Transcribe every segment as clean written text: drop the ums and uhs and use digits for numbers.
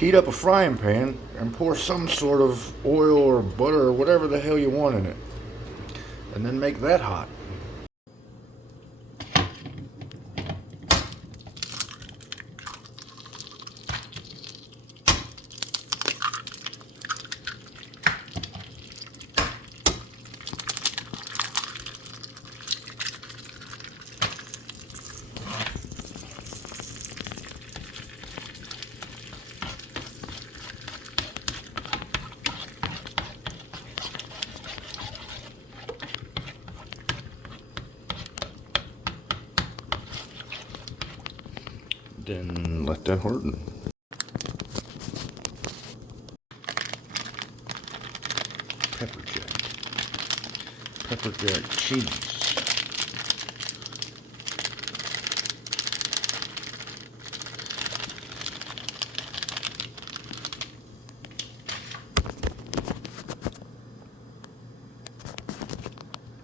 Heat up a frying pan and pour some sort of oil or butter or whatever the hell you want in it. And then make that hot. Then let that harden. Pepper jack. Pepper jack cheese.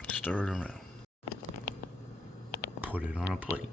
Stir it around. Put it on a plate.